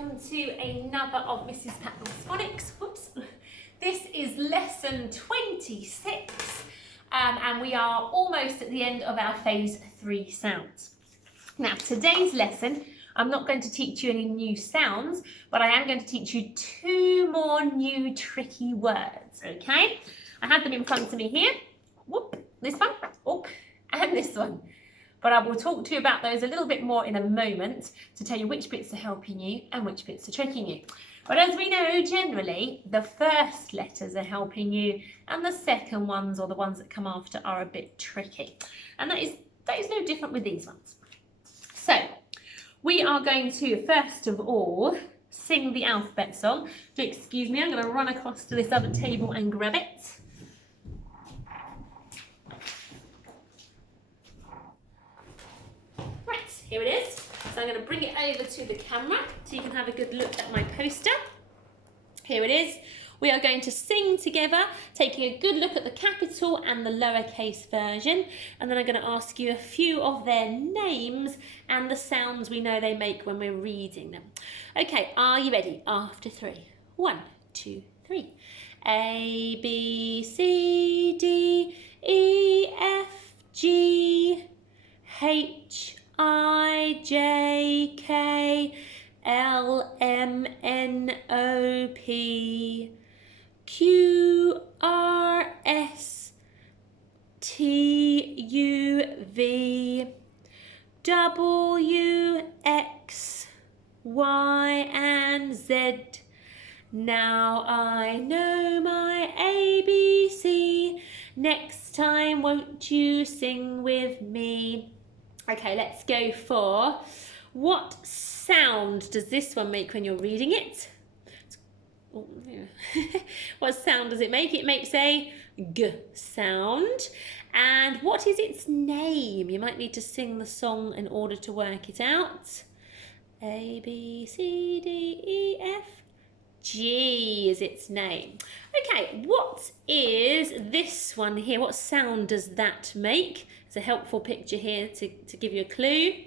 welcome to another of Mrs. Patton's Phonics. Whoops. This is lesson 26 and we are almost at the end of our phase 3 sounds. Now today's lesson, I'm not going to teach you any new sounds, but I am going to teach you 2 more new tricky words, okay? I had them in front of me here. Whoop, this one, whoop, and this one. But I will talk to you about those a little bit more in a moment to tell you which bits are helping you and which bits are tricking you. But as we know, generally, the first letters are helping you and the second ones, or the ones that come after, are a bit tricky. And that is no different with these ones. So, we are going to, first of all, sing the alphabet song. Do excuse me, I'm going to run across to this other table and grab it. Here it is. So I'm going to bring it over to the camera so you can have a good look at my poster. Here it is. We are going to sing together, taking a good look at the capital and the lowercase version, and then I'm going to ask you a few of their names and the sounds we know they make when we're reading them. Okay, are you ready? After 3. 1, 2, 3. A, B, C, D, E, F, G, H, I, J, K, L, M, N, O, P, Q, R, S, T, U, V, W, X, Y, and Z. Now I know my ABC. Next time, won't you sing with me? Okay, let's go for, what sound does this one make when you're reading it? Oh, yeah. What sound does it make? It makes a G sound. And what is its name? You might need to sing the song in order to work it out. A, B, C, D, E, F, G is its name. Okay, what is this one here? What sound does that make? It's a helpful picture here to give you a clue.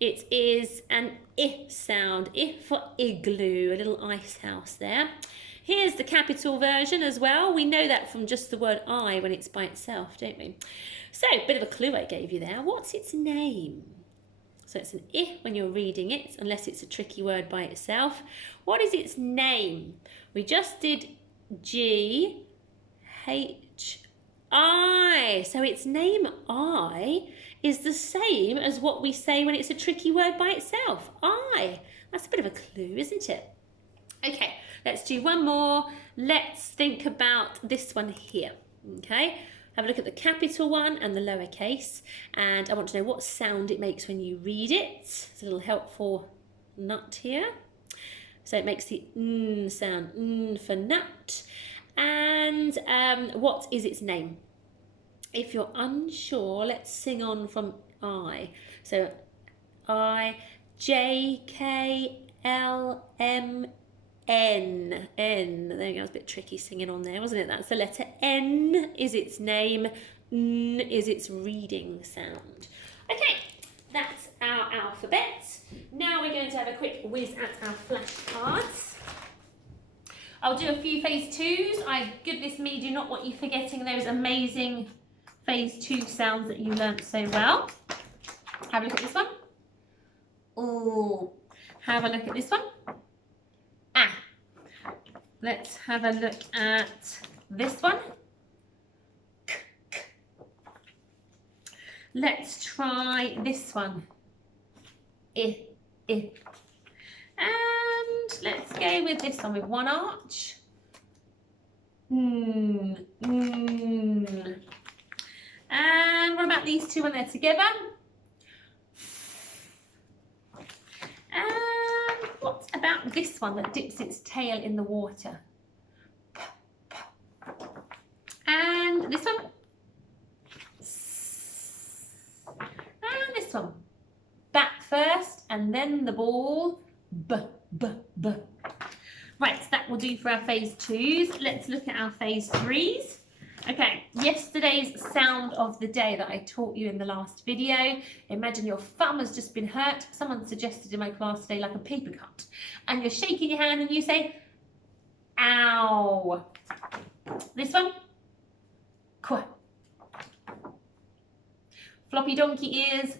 It is an I sound, I for igloo, a little ice house there. Here's the capital version as well. We know that from just the word I when it's by itself, don't we? So, a bit of a clue I gave you there. What's its name? So it's an I when you're reading it, unless it's a tricky word by itself. What is its name? We just did G, H, I. So its name I is the same as what we say when it's a tricky word by itself. I. That's a bit of a clue, isn't it? Okay, let's do one more. Let's think about this one here. Okay, have a look at the capital one and the lowercase, and I want to know what sound it makes when you read it. It's a little helpful nut here. So it makes the N sound, N for nut. And what is its name? If you're unsure, let's sing on from I. So I, J, K, L, M, N. N. There you go, it was a bit tricky singing on there, wasn't it? That's the letter N is its name, N is its reading sound. Okay, that's our alphabet. Now we're going to have a quick whiz at our flashcards. I'll do a few phase 2s. Goodness me, do not want you forgetting those amazing phase 2 sounds that you learnt so well. Have a look at this one. Oh, have a look at this one. Ah. Let's have a look at this one. Let's try this one. I. And let's go with this one with one arch. And what about these two when they're together? And what about this one that dips its tail in the water? And this one? And this one. Back first and then the ball. B, B, B. Right, so that will do for our phase 2s. Let's look at our phase 3s. Okay, yesterday's sound of the day that I taught you in the last video. Imagine your thumb has just been hurt. Someone suggested in my class today like a paper cut. And you're shaking your hand and you say, ow. This one, kwa. Floppy donkey ears,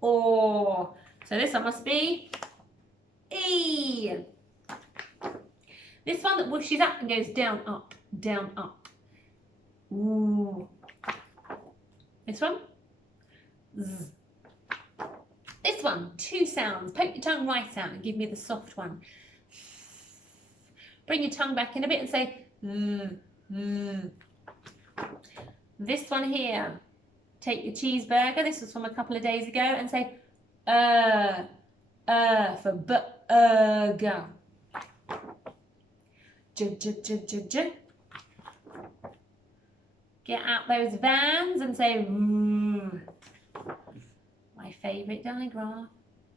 or. So this one must be E. This one that whooshes up and goes down, up, down, up. Ooh. This one, Z. This one, two sounds. Poke your tongue right out and give me the soft one. Bring your tongue back in a bit and say, This one here, take your cheeseburger, this was from a couple of days ago, and say, for burger. J. Get out those vans and say, My favourite digraph.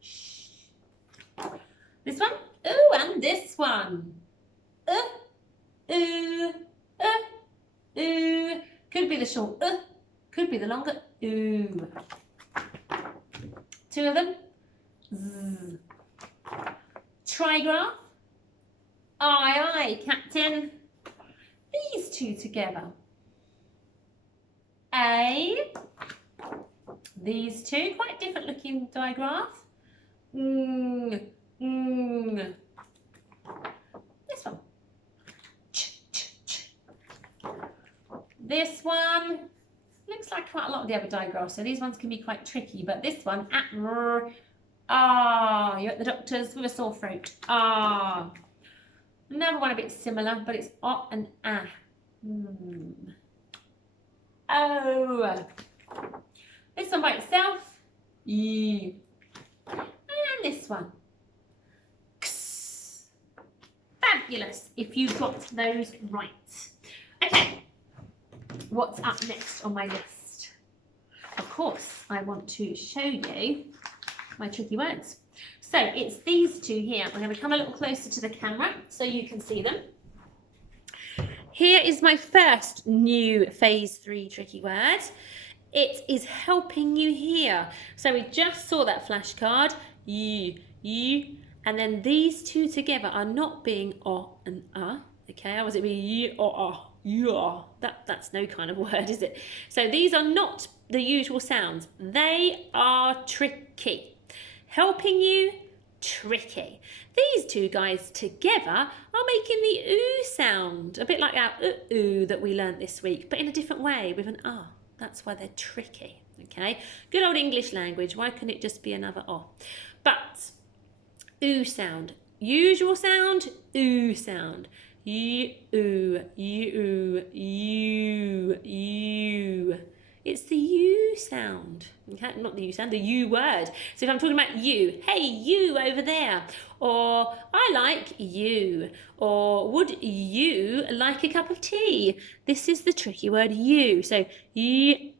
Shh. This one, ooh, and this one. Ooh. Could be the short could be the longer ooh. Two of them. Z. Trigraph. Aye, Captain. These two together. A. These two, quite different looking digraph. This one. This one looks like quite a lot of the other digraphs, so these ones can be quite tricky, but this one, you're at the doctor's with a sore throat. Another one a bit similar, but it's and Oh. This one by itself, and this one. Fabulous if you got those right. Okay. What's up next on my list? Of course, I want to show you my tricky words. So it's these two here. I'm going to come a little closer to the camera so you can see them. Here is my first new phase 3 tricky word. It is helping you hear. So we just saw that flashcard, you, and then these two together are not being and okay? Or was it be you or yeah, that's no kind of word, is it? So these are not the usual sounds. They are tricky. Helping you, tricky. These two guys together are making the ooh sound, a bit like our ooh that we learnt this week, but in a different way with an ah. That's why they're tricky, okay? Good old English language. Why couldn't it just be another oh? But ooh sound, usual sound, ooh sound. You, you. It's the you sound, okay? Not the you sound, the you word. So if I'm talking about you, hey, you over there, or I like you, or would you like a cup of tea? This is the tricky word you. So you,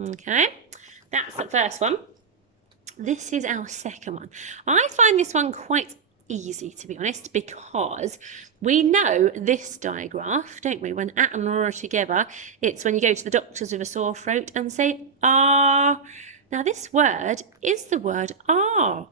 okay? That's the first one. This is our second one. I find this one quite easy, to be honest, because we know this digraph, don't we? When at and r together, it's when you go to the doctor's with a sore throat and say ah. Now this word is the word ah,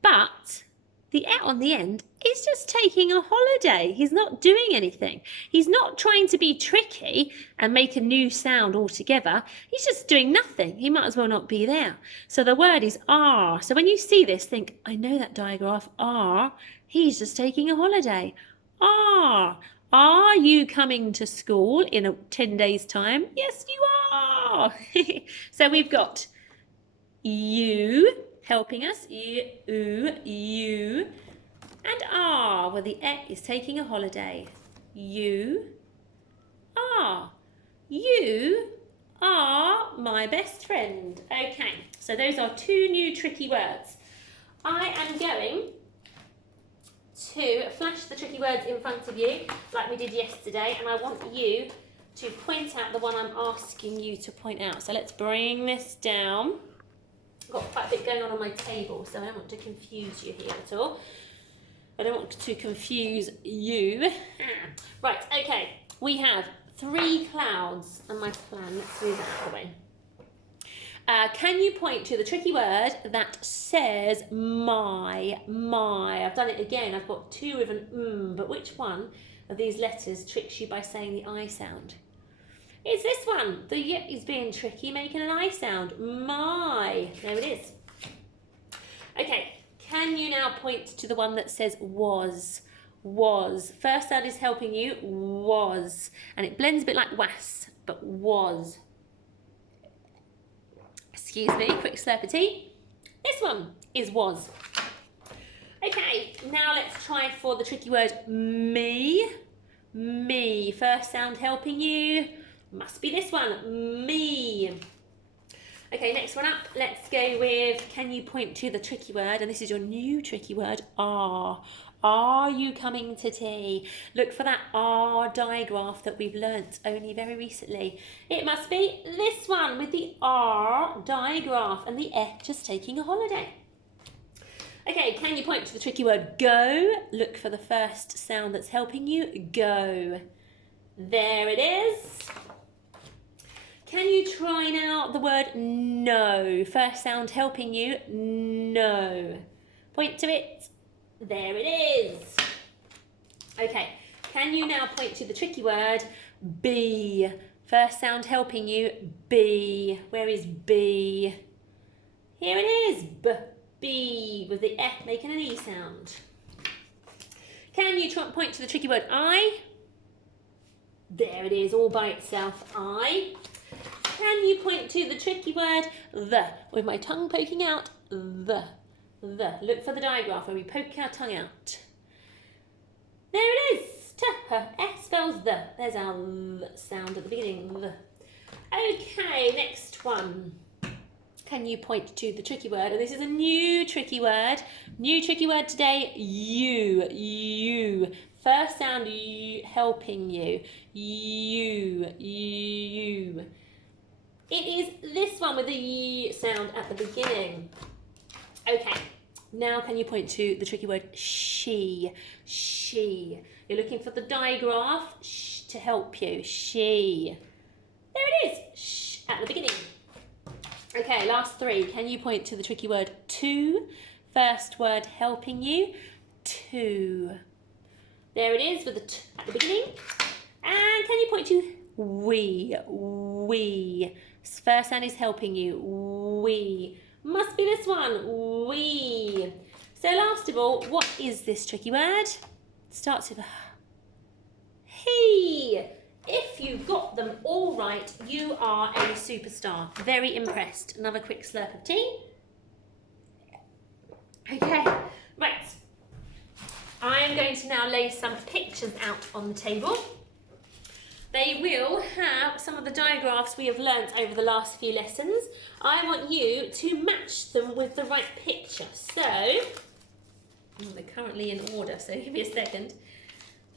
but the et on the end is just taking a holiday. He's not doing anything. He's not trying to be tricky and make a new sound altogether. He's just doing nothing. He might as well not be there. So the word is are. So when you see this, think, I know that digraph, are. He's just taking a holiday. Are. Are you coming to school in 10 days' time? Yes, you are. So we've got you helping us, you, and are, where the et is taking a holiday. You are. You are my best friend. Okay, so those are two new tricky words. I am going to flash the tricky words in front of you, like we did yesterday, and I want you to point out the one I'm asking you to point out. So let's bring this down. I've got quite a bit going on my table, so I don't want to confuse you here at all. I don't want to confuse you. Right, okay. We have 3 clouds and my plan. Let's move that out of the way. Can you point to the tricky word that says my? I've done it again. I've got 2 with an but which one of these letters tricks you by saying the I sound? It's this one. The y is being tricky, making an I sound. My. There it is. Okay, can you now point to the one that says was? First sound is helping you, was. And it blends a bit like was, but was. Excuse me, quick slurp of tea. This one is was. Okay, now let's try for the tricky word me. First sound helping you. Must be this one, me. Okay, next one up, let's go with, can you point to the tricky word, and this is your new tricky word, are. Are you coming to tea? Look for that are digraph that we've learnt only very recently. It must be this one with the are digraph and the just taking a holiday. Okay, can you point to the tricky word go? Look for the first sound that's helping you, go. There it is. Can you try now the word no? First sound helping you, no. Point to it. There it is. Okay, can you now point to the tricky word be? First sound helping you, be. Where is be? Here it is, be, with the F making an E sound. Can you point to the tricky word I? There it is, all by itself, I. Can you point to the tricky word the, with my tongue poking out, the. Look for the digraph where we poke our tongue out. There it is, S spells the. There's our sound at the beginning, the. Okay, next one. Can you point to the tricky word? And this is a new tricky word. New tricky word today, you. First sound, helping you. You. It is this one with the y sound at the beginning. Okay, now can you point to the tricky word she? You're looking for the digraph to help you. She. There it is, sh at the beginning. Okay, last 3. Can you point to the tricky word to? First word helping you, to. There it is with the t at the beginning. And can you point to we? First sound is helping you, we. Must be this one, we. So last of all, what is this tricky word? Starts with a he. If you got them all right, you are a superstar. Very impressed. Another quick slurp of tea. Okay, right. I'm going to now lay some pictures out on the table. They will have some of the digraphs we have learnt over the last few lessons. I want you to match them with the right picture. So, they're currently in order, so give me a second.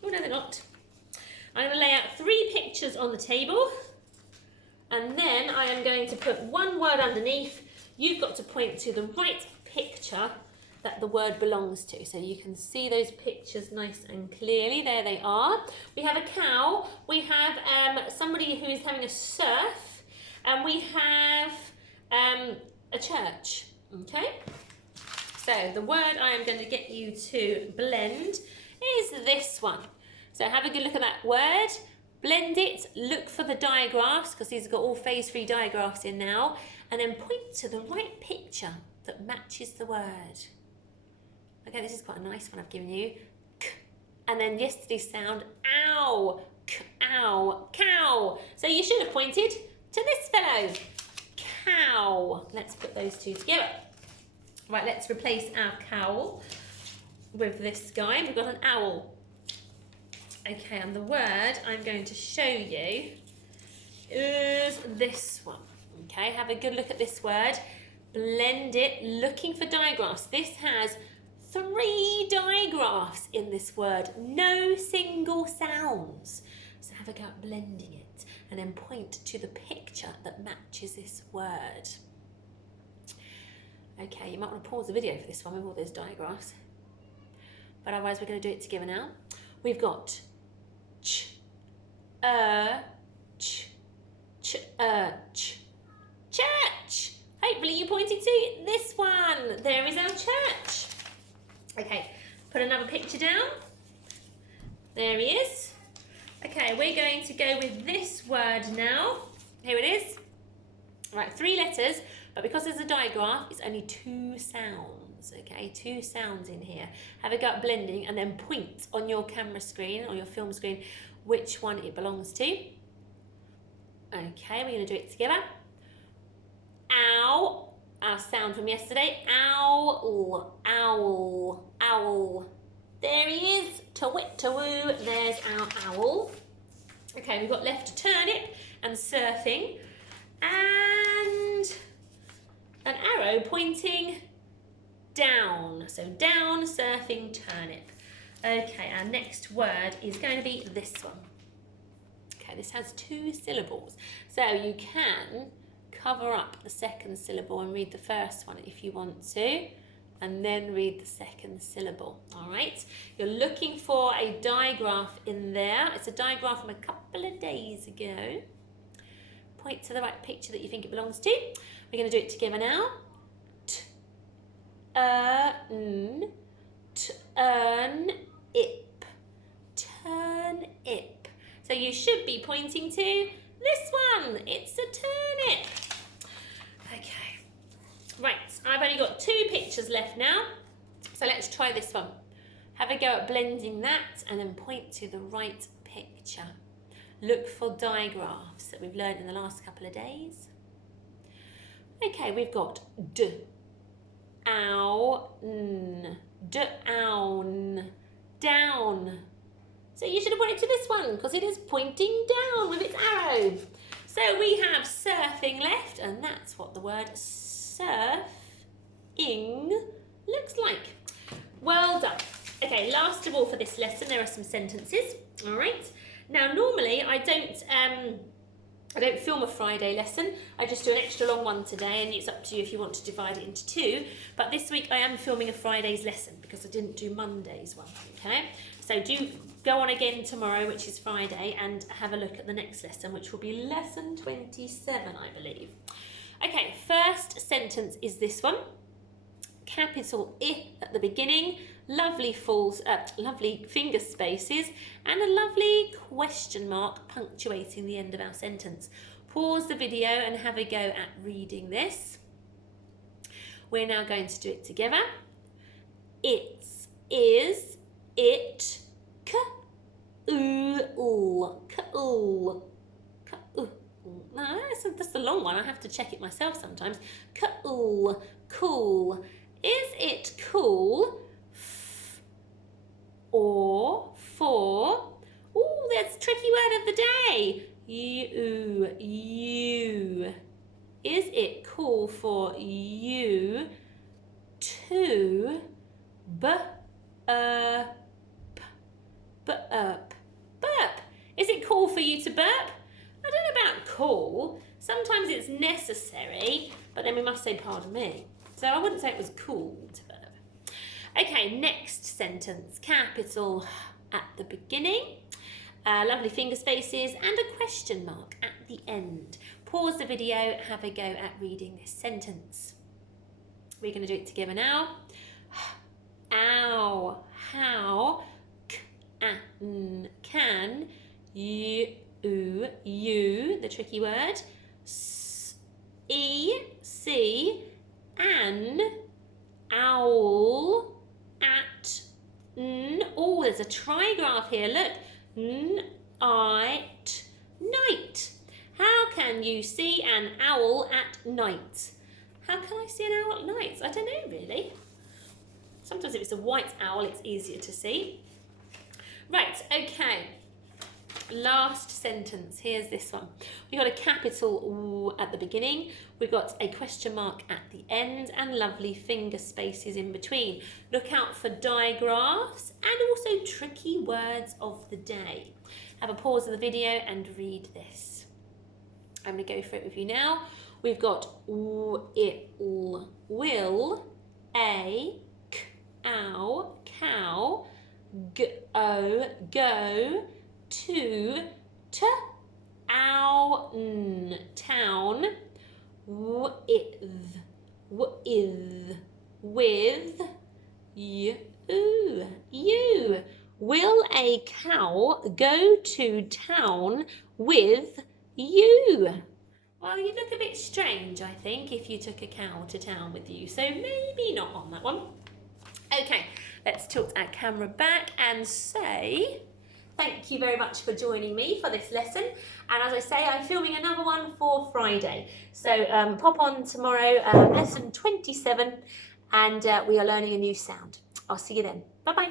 Oh no, they're not. I'm going to lay out 3 pictures on the table, and then I am going to put one word underneath. You've got to point to the right picture that the word belongs to, so you can see those pictures nice and clearly. There they are. We have a cow, we have somebody who is having a surf, and we have a church. Okay, so the word I am going to get you to blend is this one. So have a good look at that word, blend it, look for the digraphs, because these have got all phase 3 digraphs in now, and then point to the right picture that matches the word. Okay, this is quite a nice one I've given you. K. And then yesterday's sound, ow, k, ow, cow. So you should have pointed to this fellow, cow. Let's put those 2 together. Right, let's replace our cowl with this guy. We've got an owl. Okay, and the word I'm going to show you is this one. Okay, have a good look at this word. Blend it, looking for digraphs. This has 3 digraphs in this word, no single sounds. So have a go at blending it and then point to the picture that matches this word. Okay, you might want to pause the video for this one with all those digraphs. but otherwise we're going to do it together now. We've got ch, ch, ch, church. Hopefully you pointed to this one. There is our church. Okay, put another picture down. There he is. Okay, we're going to go with this word now. Here it is. Right, 3 letters, but because there's a digraph, it's only 2 sounds. Okay, 2 sounds in here. Have a go at blending and then point on your camera screen or your film screen which one it belongs to. Okay, we're going to do it together. Ow, our sound from yesterday. Owl, owl, owl. There he is, to-wit-to-woo, there's our owl. Okay, we've got left turnip and surfing and an arrow pointing down. So down, surfing, turnip. Okay, our next word is going to be this one. Okay, this has 2 syllables. So you can cover up the second syllable and read the first one if you want to, and then read the second syllable. All right, you're looking for a digraph in there. It's a digraph from a couple of days ago. Point to the right picture that you think it belongs to. We're going to do it together now. Turnip, turnip. So you should be pointing to this one. It's a turnip. Okay. Right, I've only got 2 pictures left now, so let's try this one. Have a go at blending that and then point to the right picture. Look for digraphs that we've learned in the last couple of days. Okay, we've got d, ow, n, d-own, down. So you should have pointed to this one because it is pointing down with its arrow. So we have surfing left, and that's what the word surfing looks like. Well done. Okay, last of all for this lesson, there are some sentences. All right. Now, normally I don't film a Friday lesson. I just do an extra long one today, and it's up to you if you want to divide it into 2. But this week I am filming a Friday's lesson because I didn't do Monday's one. Okay. So do go on again tomorrow, which is Friday, and have a look at the next lesson, which will be lesson 27, I believe. Okay, first sentence is this one. Capital I at the beginning, lovely finger spaces, and a lovely question mark punctuating the end of our sentence. Pause the video and have a go at reading this. We're now going to do it together. It's, is, it, k-ool, k-ool, k-ool. No, that's a long one. I have to check it myself sometimes. Cool, cool. Is it cool? F or for? Oh, that's a tricky word of the day. You. Is it cool for you to burp? Burp. Is it cool for you to burp? I don't know about cool. Sometimes it's necessary, but then we must say pardon me. So I wouldn't say it was cool to burp. Okay, next sentence. Capital at the beginning, lovely finger spaces, and a question mark at the end. Pause the video, have a go at reading this sentence. We're going to do it together now. Ow, how, can, you, the tricky word, see, an, owl, at, oh, there's a trigraph here, look, night. How can you see an owl at night? How can I see an owl at night? I don't know, really. Sometimes if it's a white owl, it's easier to see. Right, okay. Last sentence, here's this one. We've got a capital at the beginning, we've got a question mark at the end, and lovely finger spaces in between. Look out for digraphs and also tricky words of the day. Have a pause of the video and read this. I'm going to go through it with you now. We've got will, a, ow, cow, Go, go, to, own, town, with, with, you. Will a cow go to town with you? Well, you'd look a bit strange, I think, if you took a cow to town with you. So maybe not on that one. Okay, let's tilt our camera back and say thank you very much for joining me for this lesson. And as I say, I'm filming another one for Friday. So pop on tomorrow, lesson 27, and we are learning a new sound. I'll see you then. Bye-bye.